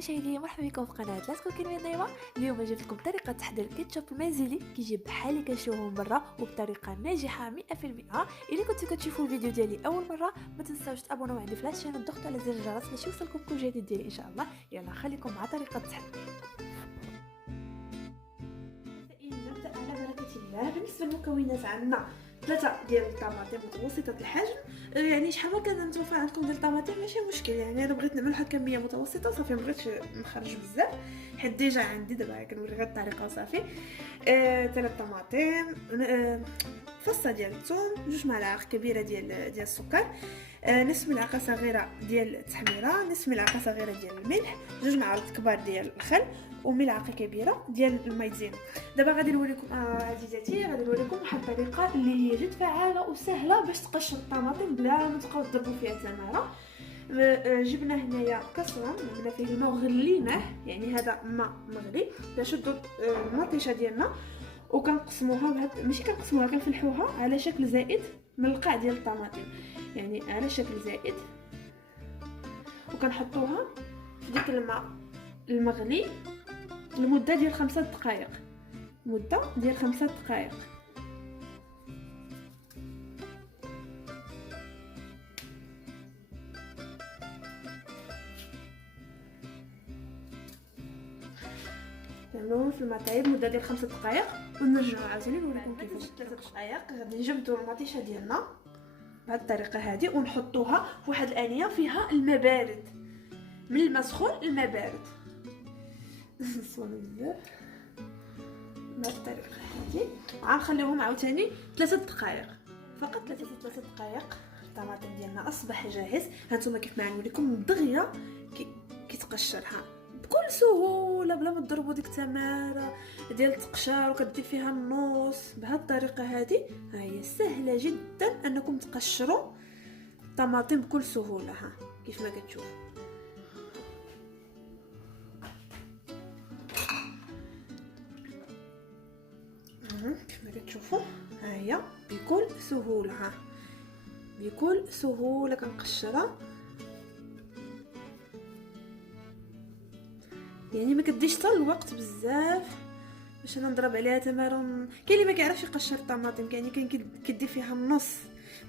مشاهدي، مرحبا بكم في قناه لا تكون كلمه دايما. اليوم جبت لكم طريقه تحضير الكيتشوب المنزلي كيجي بحال اللي كنشوفوه من برا وبطريقه ناجحه 100%. الا كنتوا كتشوفوا الفيديو ديالي اول مره ما تنساوش تابوناو عندي في الشانل وتضغطوا على زر الجرس باش يوصلكم كل جديد ديالي ان شاء الله. يلا خليكم مع طريقه التحضير. نبدا على بركه الله. بالنسبه للمكونات عندنا 3 ديال الطماطم متوسطه الحجم، يعني شحال ما كان نتوفر عندكم ديال الطماطم ماشي مشكل، يعني انا بغيت نعمل واحد الكميه متوسطه صافي، ما بغيتش نخرج بزاف حيت ديجا عندي دابا كنوري غير الطريقه وصافي. 3 طماطم، فصه ديال الثوم، 2 ملاعق كبيره ديال السكر، نصف ملعقه صغيره ديال التحميره، نصف ملعقه صغيره ديال الملح، 2 معالق كبار ديال الخل، وملعقه كبيره ديال المايزينا. دابا غادي نوريكم عزيزاتي، غادي نوريكم واحد الطريقه اللي هي جد فعاله وسهله باش تقشر الطماطم بلا ما تبقاو تضربوا فيها تماره. جبنا هنايا كاسرون درنا فيه الماء وغليناه، يعني هذا ماء مغلي. نشدوا المطيشه ديالنا وكنقسموها بهاد، ماشي كنقسموها، كنفلحوها على شكل زائد من القاع ديال الطماطم، يعني على شكل زائد، وكنحطوها في ديك الماء المغلي لمده ديال 5 دقائق، مده ديال 5 دقائق. نعملوهم في الماء طايب مده ديال 5 دقائق ونرجعوا عاوتاني نوريكم كيفاش. 3 دقائق غادي نجبدوا المطيشه ديالنا بهذه الطريقه هذه ونحطوها في واحد الانيه فيها الماء بارد، من الماء سخون الماء بارد سخون بزاف. بهذه الطريقه هذه غنخليوهم عاوتاني 3 دقائق فقط. 3 دقائق الطماطم ديالنا اصبح جاهز. هانتوما كيف ما غنوريكم دغيا كيتقشرها بكل سهوله بلا ما تضربوا ديك التماره ديال التقشار وكدير فيها النص. بهذه الطريقه هذه ها هي سهله جدا انكم تقشروا الطماطم بكل سهوله. ها كيف ما كتشوفوا كيف ما كتشوفوا ها هي بكل سهوله، ها بكل سهوله كنقشرها، يعني ما كديش حتى الوقت بزاف باش انا نضرب عليها تماره. كاين اللي ما كيعرفش يقشر الطماطم، يعني كاين كيدير فيها النص.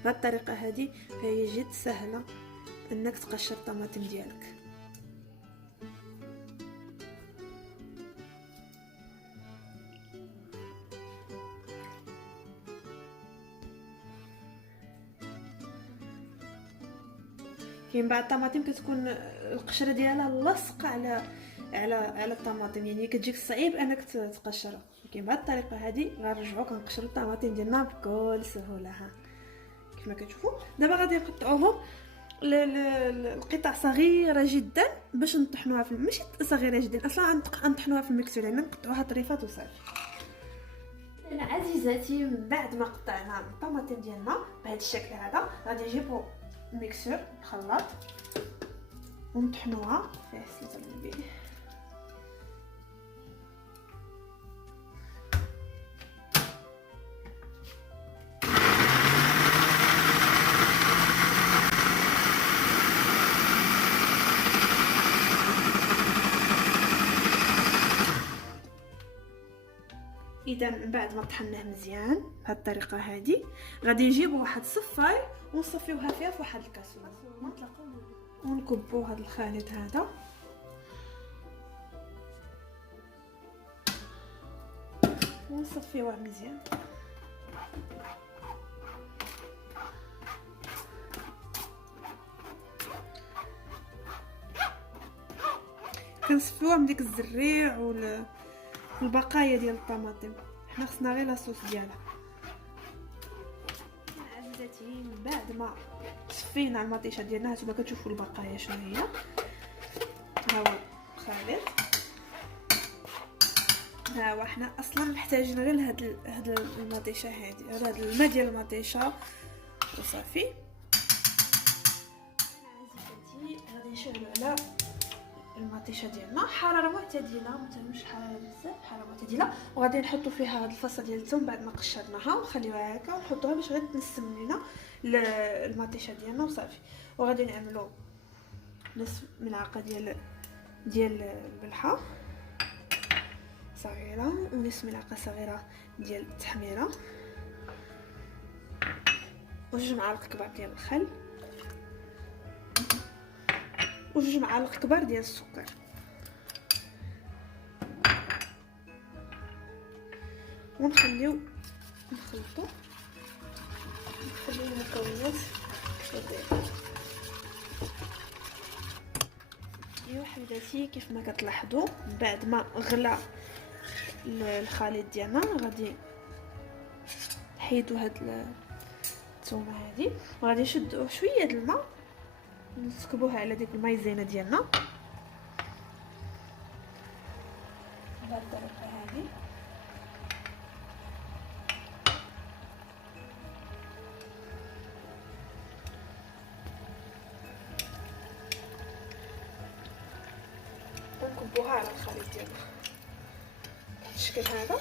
بهذه الطريقه هذه فهي جد سهله انك تقشر الطماطم ديالك. كاين بعض الطماطم كتكون القشره ديالها لاصقه على الطماطم، يعني كتجيك صعيب انك تقشرها. كاين بهذه الطريقه هذه غنرجعوا كنقشروا الطماطم ديالنا بكل سهوله. ها كيف ما كتشوفوا دابا غادي نقطعوهم لقطع صغيره جدا باش نطحنوها في ماشي صغيره جدا اصلا، غنطحنوها في المكسور، يعني نقطعوها طريفات وصافي. انا عزيزاتي من بعد ما قطعنا الطماطم ديالنا بهذا الشكل هذا غادي نجيبوا المكسور الخلاط ونطحنوها فيه سلطه النبي. اذا من بعد ما طحناه مزيان بهذه الطريقه هذه غادي نجيبوا واحد الصفاي ونصفيوها فيها في واحد الكاسوله ونكبوا هذا الخليط هذا ونصفيوه مزيان. كنصفيوه من ديك الزريع والبقايا ديال الطماطم، حنا خصنا غير لاصوص ديالها. عزيزاتي من بعد ما صفينا المطيشه ديالنا هانتوما كتشوفوا البقايا شنو هي. ها هو الخليط، ها هو حنا اصلا محتاجين غير هاد المطيشه هادي، هذا الماء ديال المطيشه وصافي. عزيزاتي غادي نشعلوا على المطيشه ديالنا حراره معتدله، ما تهمش حراره بزاف، حراره معتدله، وغادي نحطوا فيها هاد الفصه ديال الثوم بعد ما قشرناها ونخليوها هكا ونحطوها باش غير تنسم لينا المطيشه ديالنا وصافي. وغادي نعملوا نصف ملعقه ديال ديال الملحه صغيره، ونصف ملعقه صغيره ديال التحميره، وجوج معالق كبار ديال الخل، وجوج معالق كبار ديال السكر. ونخليو نخلطو، نخليو المكونات ايوا حبيباتي. كيف ما كتلاحظوا بعد ما غلى الخليط ديالنا غادي نحيدو هاد الثومه هادي، وغادي نشدو شويه د الماء نسكبوها على ديك المايزينا ديالنا. بهاد الطريقه هادي ونكبوها على الخليط ديالنا بالشكل هذا،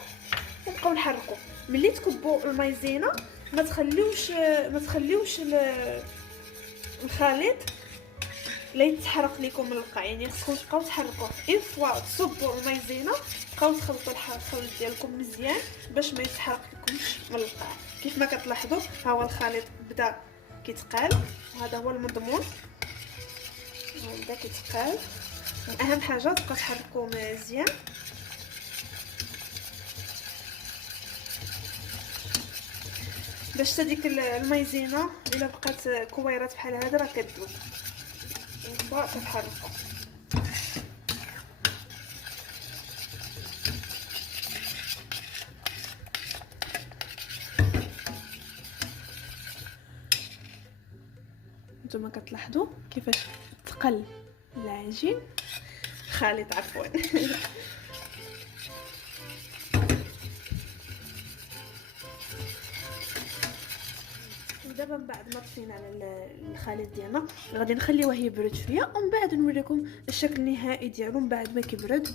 ونبقاو نحركو. ملي تكبوا المايزينا ما تخليوش الخليط لا يتحرق لكم من القاع، يعني خصكم تبقاو تحركوه. اون فوا تصبوا المايزينا بقاو تخلطوا الخليط ديالكم مزيان باش ما يتحرق لكمش من القاع. كيف ما كتلاحظوا ها هو الخليط بدا كيتقال، وهذا هو المضمون بدا كيتقال. اهم حاجه تبقى تحركوه مزيان باش ديك المايزينا الا بقات كويرات بحال هذا راه كتذوب. نبقى كنحركو. نتوما كتلاحظوا كيفاش تقل العجين الخليط عفوا. ودابا من بعد ما طفينا على الخليط ديالنا غادي نخليوه يبرد شويه، ومن بعد نوريكم الشكل النهائي ديالو من بعد ما كيبرد،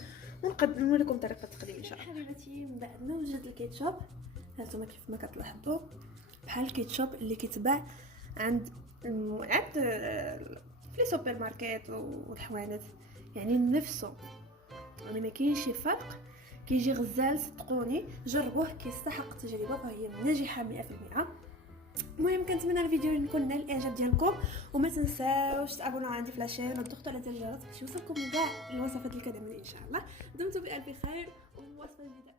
ونقدر نوريكم طريقه التقديم ان شاء الله. حبيباتي من بعد ما وجد الكيتشوب هانتوما كيف ما كتلاحظوا بحال الكيتشوب اللي كيتباع عند في لي سوبر ماركت والحوانت، يعني نفسه، يعني ما كاينش شي فرق، كيجي غزال. صدقوني جربوه كيستحق التجربه، فهي ناجحه 100%. المهم كنتمنى الفيديو يكون نال الاعجاب ديالكم، وما تنساوش تابوناو عندي في لاشين وتضغطوا على زر الجرس باش يوصلكم كاع الوصفات اللي كنعمل ان شاء الله. دمتم بالف خير، ووصفه جديده.